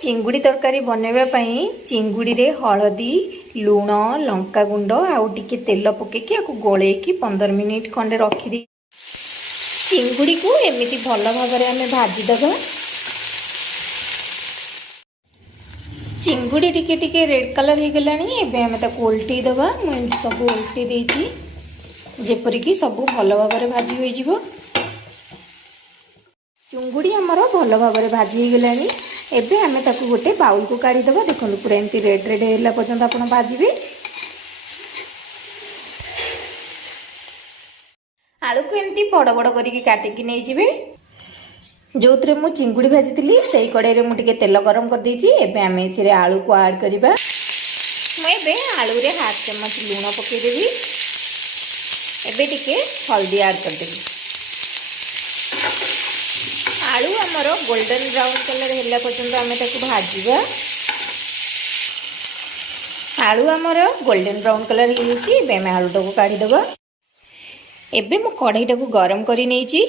चिंगुड़ी तरकारी बनैबा पई चिंगुड़ी रे हळदी लूण लंका गुंड आउ टिके तेल पकेकी आकु गोळेकी 15 मिनिट खंडे रखी दी। चिंगुड़ी को एमिति भल भाबरे आमे भाजी दबा। चिंगुड़ी टिके टिके रेड कलर हे गलानी। एबे आमे ताको उल्टी दबा। मु सब उल्टी देची जेपरि कि सब भल भाबरे भाजी होई जिवो। चिंगुड़ी हमर भल भाबरे भाजी हे गलानी। एबे आमे ताको गोटे बाउल को काढी दबा। देखो पूरा एमती रेड रेड हेला पर्यंत आपण भाजीबे। आलू को एमती बड़ बड़ करिके काटिकी नै जिवे। जोथरे मु चिंगुड़ी भाजीतिली सेई कड़ाई रे मु टिके तेल गरम कर देची। एबे आमे एथिरे आलू को ऐड करिबा। मु एबे आलू रे हाफ चम्मच लूण पके देबी। एबे टिके हल्दी ऐड कर देबी। आलू आमर गोल्डन ब्राउन कलर हेला पर्यंत आमे ताको भाजीबा। आलू आमर गोल्डन ब्राउन कलर हे गेची। एबे आमे आलू टाको काढी दबा। एबे मु कढ़ाई टाको गरम करी नेची।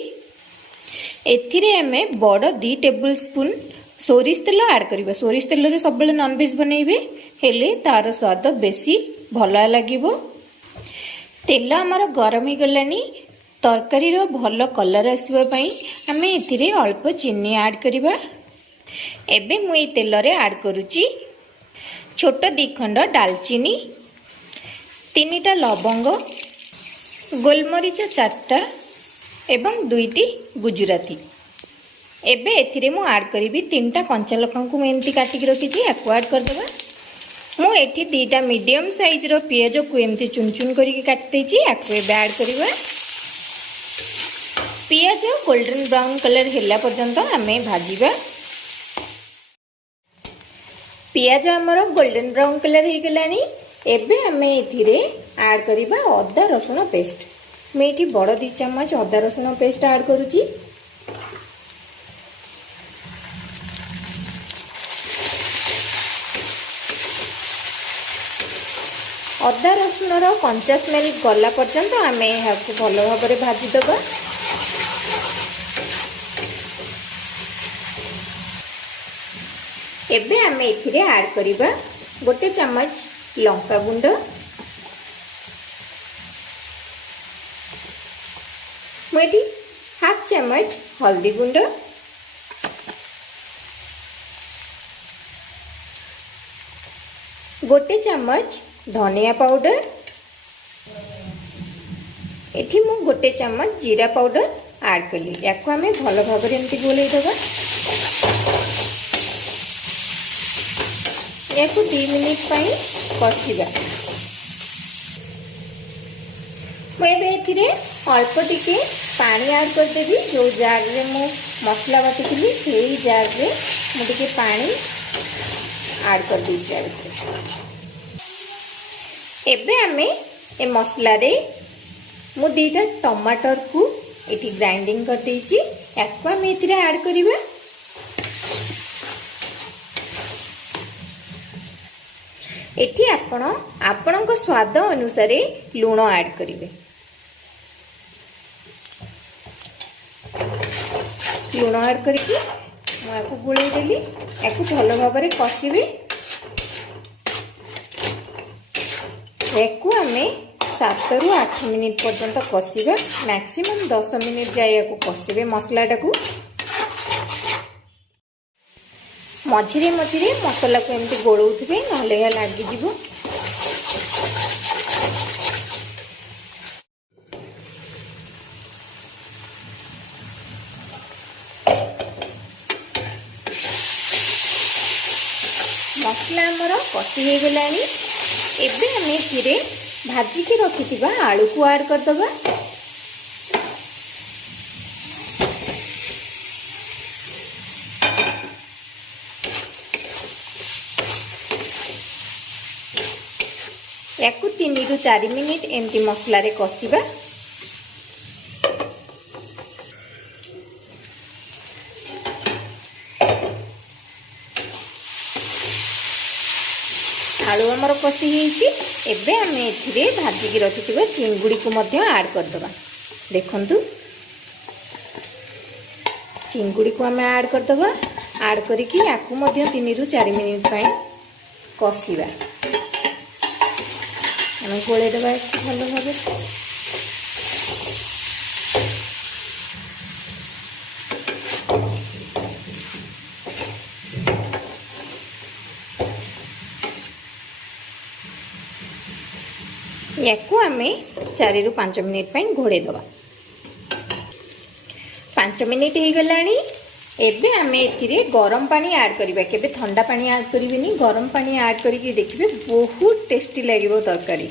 एथिरे आमे बड़ 2 टेबल स्पून सोरिष तेल ऐड करिबा। सोरिष तेल रे सब बेले नॉन वेज बनेइबे हेले तार स्वाद बेसी भला लागिबो। तेल आमर गरम हे गलानी। तरकारी रो भल कलर आसीबा पई आमे एथिरे अल्प चीनी ऐड करिबा। एबे मु ए तेल रे ऐड करूची छोट 2 खंड दालचीनी 3टा लवंग गोलमरीच 4टा एवं 2टी गुजराती। एबे एथिरे मु ऐड करिबी 3टा कंचा लका को एमती काटी के रखिची याको ऐड कर देबा। मु एठी 2टा मीडियम साइज रो पियाज को एमती चुन चुन करी के काट देची याको एबे ऐड करिबा। पियाज गोल्डन ब्राउन कलर हेला पर्यंत आमे भाजीबा। पियाज हमर गोल्डन ब्राउन कलर हे गलानी। एबे आमे एथिरे ऐड करिबा अदा रसुण पेस्ट। मैं एठी बड़ 2 चम्मच अदा रसुण पेस्ट ऐड करूची। अदा रसुण रो कंचा स्मेल गला पर्यंत आमे याको भल भाबरे भाजी दबा। एबे आमे एथिरे ऐड करिबा गोटे चम्मच लंका गुंड मेटी हाफ चम्मच हल्दी गुंड गोटे चम्मच धनिया पाउडर एठी मु गोटे चम्मच जीरा पाउडर ऐड कली। याको आमे भल भाबरे एमती गोलै दबा। याको 2 मिनिट पई कसिबा। मैं एथिरे अल्प टिके पानी ऐड कर देबी। जो जार रे मु मसला बाटिली सेही जार रे मु टिके पानी ऐड कर देछि। एबे आमे ए मसला रे मु 2टा टमाटर को एठी ग्राइंडिंग कर देछि याको आमे एथिरे ऐड करिबा। एठी आपणको स्वाद अनुसार लूण ऐड करिवे। लूण ऐड करके मुझे गोले देली याकू भल भाव कषिबे। याकू आमे 7 ରୁ 8 मिनिट पर्यंत कषिबा। मैक्सिमम 10 मिनिट जाए याकू कषिबे मसलाटा को। मझिरे मझिरे मसला को एमती गोलौथिबे नहले या लागी जिवो। मसला हमर कषि हे गलानी। एबे हमें एथिरे भाजी के रखिथिबा आलू को ऐड कर दबा। याकू 3 ରୁ 4 मिनिट एमती मसला रे कषिबा। आलू हमर कषि हेछि। एबे हमें एथिरे भाजी के रखिथिबा चिंगुड़ी को मध्य ऐड कर दबा। देखंतु चिंगुड़ी को हमें ऐड कर दबा। आड करिकी याकू मध्य 3 ରୁ 4 मिनिट पाई कषिबा हम गोले देबा भल भाबे। याकू आमे 4 ରୁ 5 मिनिट पाई घोड़े दबा। 5 मिनिट हो गलानी। एबे आमे एथिरे गरम पानी ऐड करिबा। केबे ठंडा पानी ऐड करिवेनी, गरम पानी ऐड करिके देखिबे बहुत टेस्टी लागिबो तरकारी।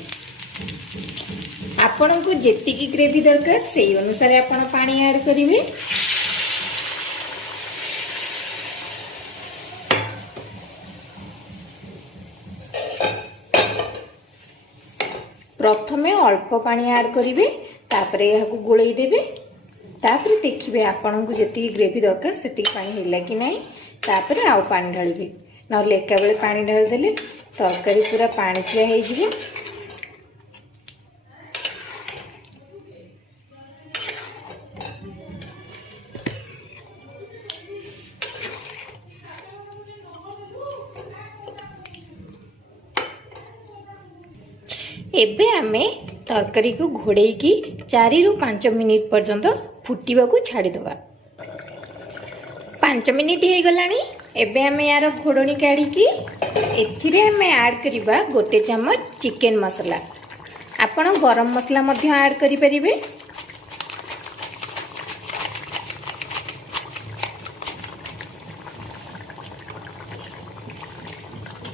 आपन को जेतिकी ग्रेवी दरकार सेही अनुसार आपन पानी ऐड करिवे। प्रथमे अल्प पानी ऐड करिवे, तापरे याकू गोळेई देबे। तापरे देखिबे आपन को जेतिकी ग्रेवी दरकार सेतिकी पानी होला कि नाही। तापरे आउ पानी ढालिबे, नले एका बेले पानी ढाल देले तरकारी पूरा पानी चिया हे जिवे। एबे आमे तरकारी को घोड़े की 4 ରୁ 5 मिनिट पर्यंत फुटिबा को छाड़ी दबा। 5 मिनिट हो गलानी। एबे आमे यार घोड़नी काढ़ी की एथिरे आमे ऐड करिबा 1 चम्मच चिकन मसाला। आपण गरम मसाला मध्य ऐड करि परिबे।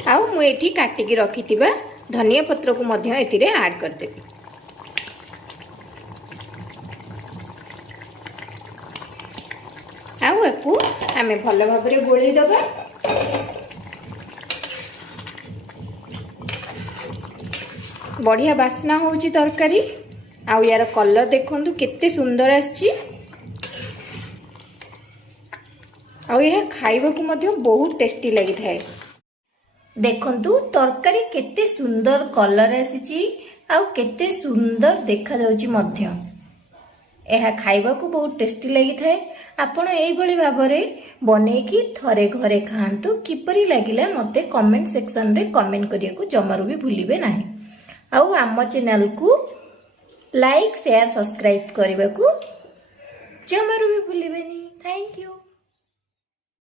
आउ मु एठी काटी की रखितिबा धनिया पत्र को मध्य एथिरे ऐड कर देबी। आउ याकू आमे भल भाबरे गोळेई दबा। बढ़िया बास्ना होउची तरकारी। आउ यार कलर देखंतु केते सुंदर आछि। आउ यह खाइबा को मध्य बहुत टेस्टी लागि थाए। देखंतु तरकारी केते सुंदर कलर आसीची आउ केते सुंदर देखा जाउची मध्य। एहा खाइबा को बहुत टेस्टी लागि थाए। आपण एई भली भाबरे बनेकी थरे घरे खांतु। किपरि लागिला मते कमेंट सेक्शन रे कमेंट करिया को जमारू भी भूलिबे नाही। आउ आम चैनल को लाइक शेयर सब्सक्राइब करबा को जमारू भी भूलिबे नहीं। Thank you.